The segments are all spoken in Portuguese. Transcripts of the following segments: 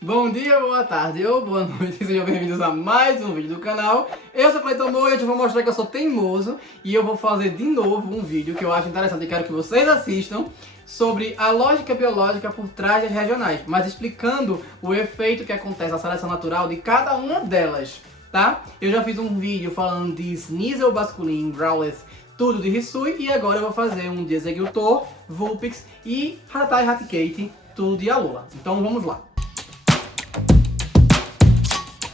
Bom dia, boa tarde ou boa noite, sejam bem-vindos a mais um vídeo do canal. Eu sou o Cleiton Moura e eu te vou mostrar que eu sou teimoso e eu vou fazer de novo um vídeo que eu acho interessante e quero que vocês assistam sobre a lógica biológica por trás das regionais, mas explicando o efeito que acontece na seleção natural de cada uma delas, tá? Eu já fiz um vídeo falando de Sneasel, Basculin, Growlithe, tudo de Hisui, e agora eu vou fazer um de Exeggutor, Vulpix e Rattata e Raticate, tudo de Alola. Então vamos lá.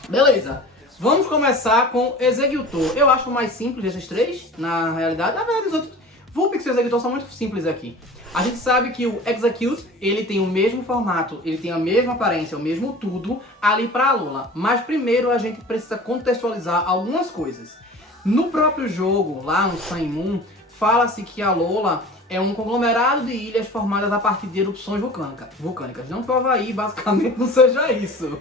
Beleza, vamos começar com Exeggutor. Eu acho o mais simples desses três, na realidade. Na verdade, os outros, Vulpix e Exeggutor são muito simples aqui. A gente sabe que o Exeggcute, ele tem o mesmo formato, ele tem a mesma aparência, o mesmo tudo ali para Alola. Mas primeiro a gente precisa contextualizar algumas coisas. No próprio jogo, lá no Sun e Moon, fala-se que Alola é um conglomerado de ilhas formadas a partir de erupções vulcânicas. Não que o Havaí basicamente não seja isso,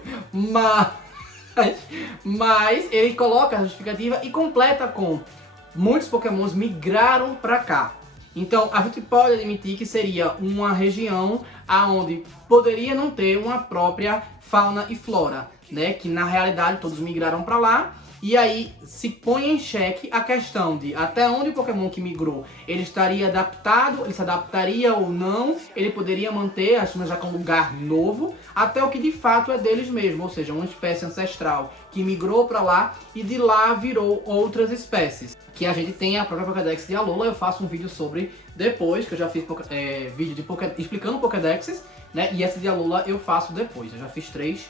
mas ele coloca a justificativa e completa com muitos pokémons migraram para cá. Então a gente pode admitir que seria uma região onde poderia não ter uma própria fauna e flora, né? Que na realidade todos migraram para lá. E aí se põe em xeque a questão de até onde o Pokémon que migrou ele estaria adaptado, ele se adaptaria ou não, ele poderia manter a China já com um lugar novo, até o que de fato é deles mesmo, ou seja, uma espécie ancestral que migrou para lá e de lá virou outras espécies. Que a gente tem a própria Pokédex de Alola, eu faço um vídeo sobre depois, que eu já fiz vídeo de explicando Pokédexes, né? E essa de Alola eu faço depois, eu já fiz 3,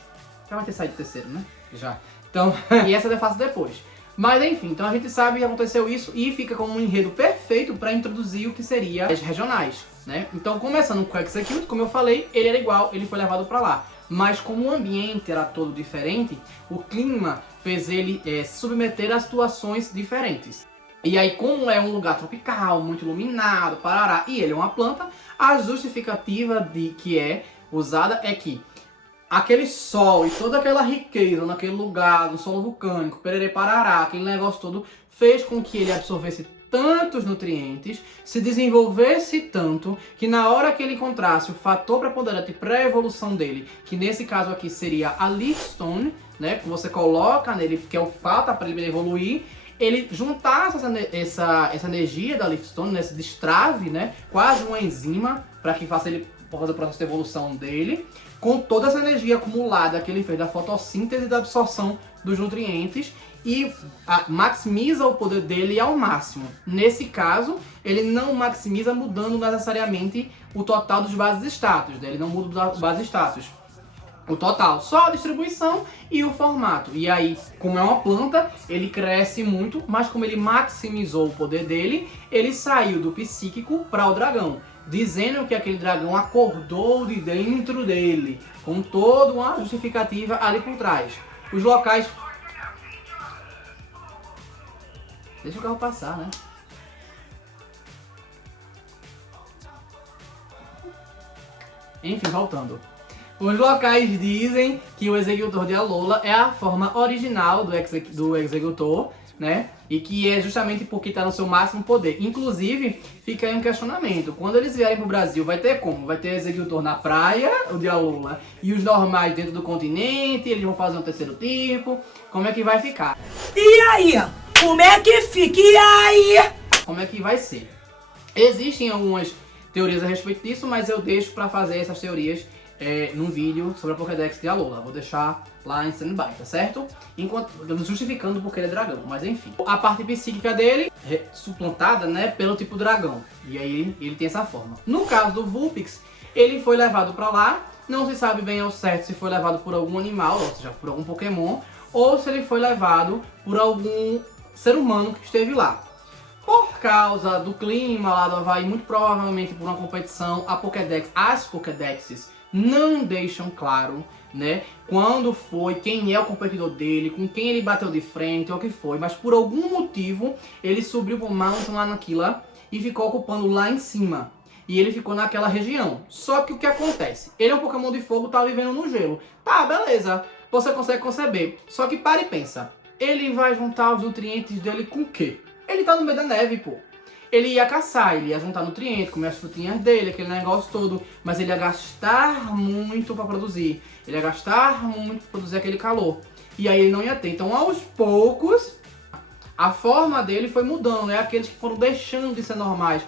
já vai ter saído o terceiro, né? Já. Então, e essa eu faço depois. Mas enfim, então a gente sabe que aconteceu isso e fica como um enredo perfeito para introduzir o que seria as regionais, né? Então, começando com o Exeggcute, como eu falei, ele era igual, ele foi levado para lá. Mas como o ambiente era todo diferente, o clima fez ele se submeter a situações diferentes. E aí, como é um lugar tropical, muito iluminado, parará, e ele é uma planta, a justificativa que é usada é que aquele sol e toda aquela riqueza naquele lugar, no solo vulcânico, pererê parará, aquele negócio todo, fez com que ele absorvesse tantos nutrientes, se desenvolvesse tanto, que na hora que ele encontrasse o fator preponderante pré-evolução dele, que nesse caso aqui seria a Leaf Stone, né, que você coloca nele, que é o fato para ele evoluir, ele juntasse essa energia da Leaf Stone, nesse destrave, né, quase uma enzima, para que faça ele fazer o processo de evolução dele, com toda essa energia acumulada que ele fez da fotossíntese e da absorção dos nutrientes e maximiza o poder dele ao máximo. Nesse caso, ele não maximiza mudando necessariamente o total dos bases status, né? Ele não muda os bases status. O total, só a distribuição e o formato. E aí, como é uma planta, ele cresce muito, mas como ele maximizou o poder dele, ele saiu do psíquico para o dragão, dizendo que aquele dragão acordou de dentro dele, com toda uma justificativa ali por trás. Os locais... Deixa o carro passar, né? Enfim, voltando. Os locais dizem que o Exeggutor de Alola é a forma original do Exeggutor, né? E que é justamente porque está no seu máximo poder. Inclusive, fica aí um questionamento. Quando eles vierem pro Brasil, vai ter como? Vai ter Exeggutor na praia, o de Alola, e os normais dentro do continente, eles vão fazer um terceiro tipo. Como é que vai ficar? E aí? Como é que fica? E aí? Como é que vai ser? Existem algumas teorias a respeito disso, mas eu deixo para fazer essas teorias num vídeo sobre a Pokédex de Alola. Vou deixar lá em stand-by, tá certo? Justificando porque ele é dragão, mas enfim. A parte psíquica dele é suplantada, né, pelo tipo dragão. E aí ele tem essa forma. No caso do Vulpix, ele foi levado pra lá. Não se sabe bem ao certo se foi levado por algum animal, ou seja, por algum Pokémon, ou se ele foi levado por algum ser humano que esteve lá. Por causa do clima lá do Havaí, muito provavelmente por uma competição, as Pokédexes não deixam claro, né, quando foi, quem é o competidor dele, com quem ele bateu de frente, ou o que foi, mas por algum motivo ele subiu pro Mountain lá naquela e ficou ocupando lá em cima. E ele ficou naquela região. Só que o que acontece? Ele é um Pokémon de fogo, tá vivendo no gelo. Tá, beleza, você consegue conceber. Só que para e pensa, ele vai juntar os nutrientes dele com o quê? Ele tá no meio da neve, pô. ele ia caçar, ele ia juntar nutrientes, comer as frutinhas dele, aquele negócio todo, mas ele ia gastar muito para produzir, ele ia gastar muito para produzir aquele calor, e aí ele não ia ter. Então, aos poucos, a forma dele foi mudando, né? Aqueles que foram deixando de ser normais,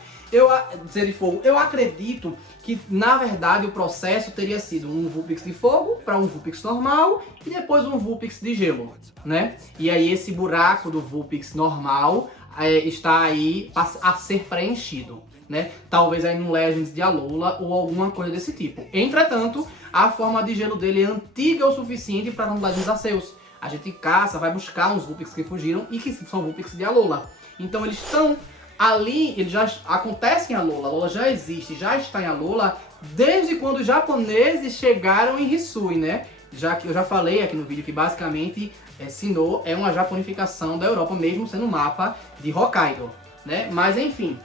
ser de fogo. Eu acredito que, na verdade, o processo teria sido um Vulpix de fogo para um Vulpix normal e depois um Vulpix de gelo, né? E aí esse buraco do Vulpix normal está aí a ser preenchido, né? Talvez aí no Legends de Alola ou alguma coisa desse tipo. Entretanto, a forma de gelo dele é antiga o suficiente para não dar Legends Arceus. A gente caça, vai buscar uns Vulpix que fugiram e que são Vulpix de Alola. Então eles estão ali, eles já acontecem em Alola. Alola já existe, já está em Alola desde quando os japoneses chegaram em Hisui, né? Já que eu já falei aqui no vídeo que basicamente Sinnoh é uma japonificação da Europa, mesmo sendo um mapa de Hokkaido, né? Mas enfim,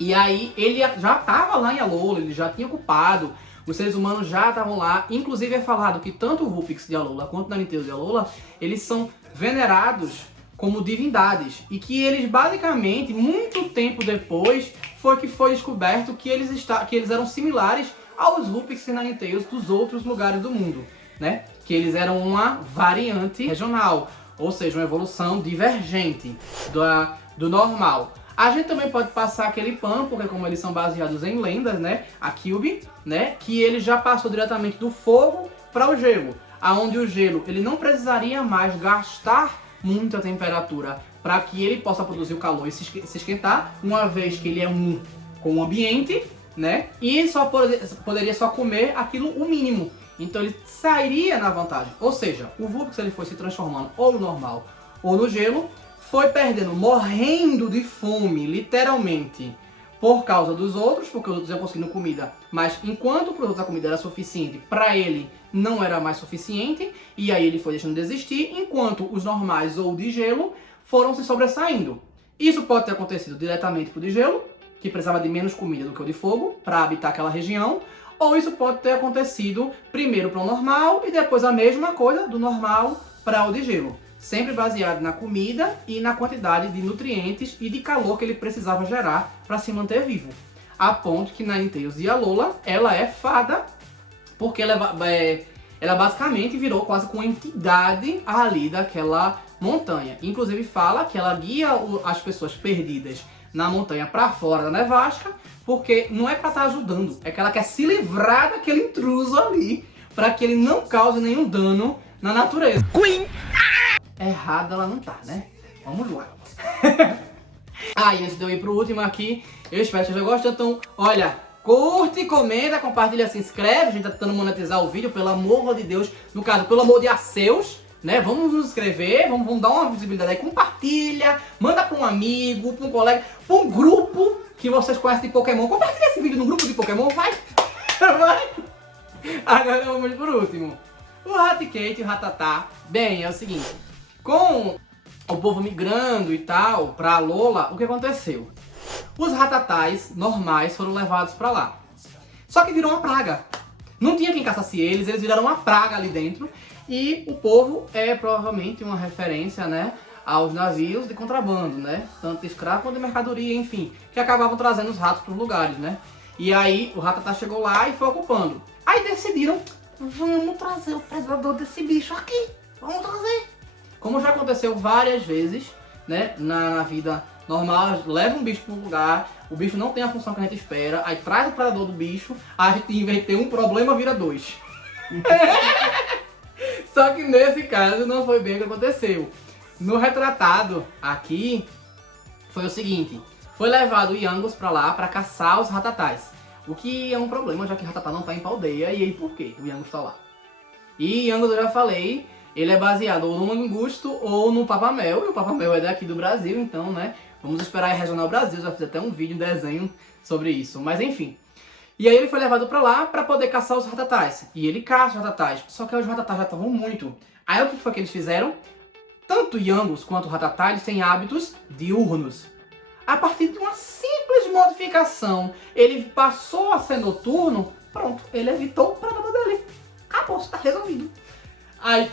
e aí ele já estava lá em Alola, ele já tinha ocupado, os seres humanos já estavam lá. Inclusive é falado que tanto o Vulpix de Alola quanto o Ninetales de Alola, eles são venerados como divindades, e que eles basicamente, muito tempo depois, foi descoberto que eles eram similares aos Vulpix e Ninetales dos outros lugares do mundo, né? Que eles eram uma variante regional, ou seja, uma evolução divergente do normal. A gente também pode passar aquele pano, porque como eles são baseados em lendas, né? A Kyuubi, né? Que ele já passou diretamente do fogo para o gelo, aonde o gelo ele não precisaria mais gastar muita temperatura para que ele possa produzir o calor e se esquentar, uma vez que ele é um com o ambiente, né? E só poderia só comer aquilo o mínimo. Então ele sairia na vantagem. Ou seja, o Vulpix ele foi se transformando ou no normal ou no gelo, foi perdendo, morrendo de fome, literalmente, por causa dos outros, porque os outros iam conseguindo comida, mas enquanto para os outros a comida era suficiente, para ele não era mais suficiente, e aí ele foi deixando de existir, enquanto os normais ou de gelo foram se sobressaindo. Isso pode ter acontecido diretamente para o de gelo, que precisava de menos comida do que o de fogo, para habitar aquela região, ou isso pode ter acontecido primeiro para o normal, e depois a mesma coisa do normal para o de gelo. Sempre baseado na comida e na quantidade de nutrientes e de calor que ele precisava gerar para se manter vivo. A ponto que na Ninetales e Alola, ela é fada, porque ela basicamente virou quase com uma entidade ali daquela montanha. Inclusive fala que ela guia as pessoas perdidas na montanha para fora da nevasca, porque não é para estar ajudando, é que ela quer se livrar daquele intruso ali, para que ele não cause nenhum dano na natureza. Queen! Errada ela não tá, né? Vamos lá. E antes de eu ir pro último aqui, eu espero que vocês gostem. Então, olha, curte, comenta, compartilha, se inscreve. A gente tá tentando monetizar o vídeo, pelo amor de Deus. No caso, pelo amor de Arceus, né? Vamos nos inscrever, vamos dar uma visibilidade aí. Compartilha, manda pra um amigo, pra um colega, pra um grupo que vocês conhecem de Pokémon. Compartilha esse vídeo no grupo de Pokémon, vai! Vai! Agora vamos por último. O Raticate e o Rattata. Bem, é o seguinte. Com o povo migrando e tal pra Alola, o que aconteceu? Os Rattatas normais foram levados pra lá. Só que virou uma praga. Não tinha quem caçasse eles viraram uma praga ali dentro. E o povo é provavelmente uma referência, né, aos navios de contrabando, né? Tanto de escravo quanto de mercadoria, enfim, que acabavam trazendo os ratos pros lugares, né? E aí o Rattata chegou lá e foi ocupando. Aí decidiram, vamos trazer o predador desse bicho aqui. Vamos trazer. Como já aconteceu várias vezes, né, na vida normal, leva um bicho para um lugar, o bicho não tem a função que a gente espera, aí traz o predador do bicho, a gente em vez de ter um problema vira dois. Só que nesse caso não foi bem o que aconteceu. No retratado aqui, foi o seguinte, foi levado o Yangus para lá para caçar os Rattatas. O que é um problema, já que Rattata não tá em Paldeia, e aí por quê o Yangus tá lá? E Yangus eu já falei, ele é baseado ou no Mangusto ou no Papamel, e o Papamel é daqui do Brasil, então, né, vamos esperar em Regional Brasil, já fiz até um vídeo, um desenho sobre isso, mas enfim. E aí ele foi levado pra lá pra poder caçar os Rattatas, e ele caça os Rattatas, só que os Rattatas já estavam muito. Aí o que foi que eles fizeram? Tanto Yangus quanto o Rattata, eles têm hábitos diurnos. A partir de uma simples modificação, ele passou a ser noturno, pronto, ele evitou o predador dele. Acabou, está resolvido. Aí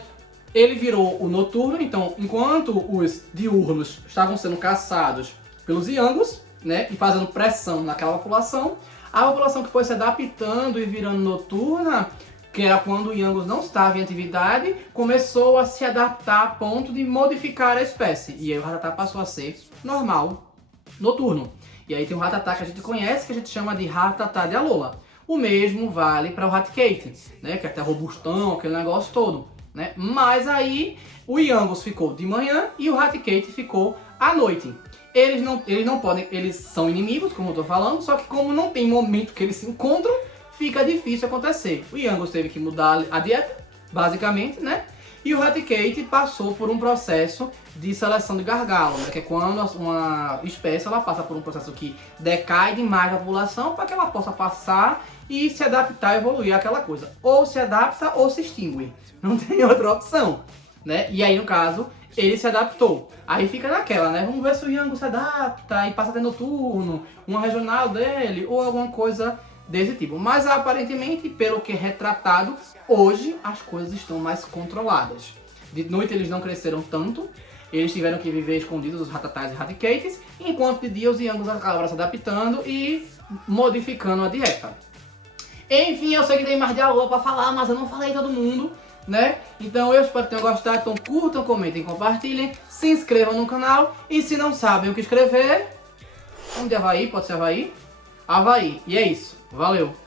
ele virou o noturno, então enquanto os diurnos estavam sendo caçados pelos Yangus, né, e fazendo pressão naquela população. A população que foi se adaptando e virando noturna, que era quando o Yangos não estava em atividade, começou a se adaptar a ponto de modificar a espécie. E aí o ratatá passou a ser normal, noturno. E aí tem um ratatá que a gente conhece, que a gente chama de ratatá de Alola. O mesmo vale para o Raticate, né, que é até robustão, aquele negócio todo, né? Mas aí o Yangos ficou de manhã e o Raticate ficou à noite. Eles não podem, eles são inimigos, como eu tô falando, só que como não tem momento que eles se encontram, fica difícil acontecer. O Yangos teve que mudar a dieta, basicamente, né? E o Raticate passou por um processo de seleção de gargalo, né? Que é quando uma espécie ela passa por um processo que decai demais a população para que ela possa passar e se adaptar e evoluir àquela coisa. Ou se adapta ou se extingue. Não tem outra opção, né? E aí, no caso, ele se adaptou. Aí fica naquela, né? Vamos ver se o Yango se adapta e passa a ter noturno, uma regional dele ou alguma coisa desse tipo. Mas aparentemente, pelo que é retratado, hoje as coisas estão mais controladas. De noite eles não cresceram tanto, eles tiveram que viver escondidos, os ratatais e raticates, enquanto de dia os Yangos acabaram se adaptando e modificando a dieta. Enfim, eu sei que tem mais de Alola pra falar, mas eu não falei todo mundo, né? Então eu espero que tenham gostado, então curtam, comentem, compartilhem, se inscrevam no canal e se não sabem o que escrever, vamos de Havaí, pode ser Havaí? Havaí, e é isso, valeu!